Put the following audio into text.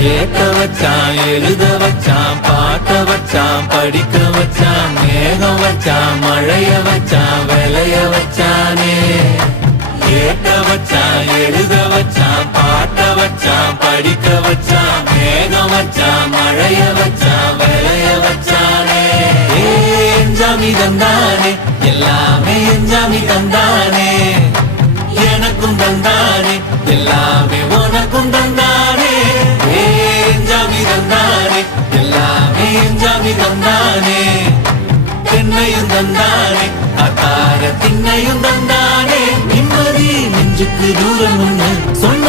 கேட்க வச்சான், எழுத வச்சான், பாட்ட வச்சான், படிக்க வச்சான், மேகம் வச்சான், மழைய வச்சான், விளைய வச்சானே. கேட்க வச்சான், எழுத வச்சான், பாட்ட வச்சான், படிக்க வச்சான், மேகம் வச்சான், மழைய வச்சான், விளைய வச்சானே. எஞ்சாமி தந்தானே, எல்லாமே எஞ்சாமி தந்தானே. எனக்கும் தந்தானே, எல்லாமே உனக்கும் தந்தானே. எஞ்சாமி தந்தானே, எல்லாமே எஞ்சாமி தந்தானே. தென்னையும் தந்தானே, அத்தார திண்ணையும் தந்தானே. நிம்மதி நெஞ்சுக்கு தூரம் ஒண்ணு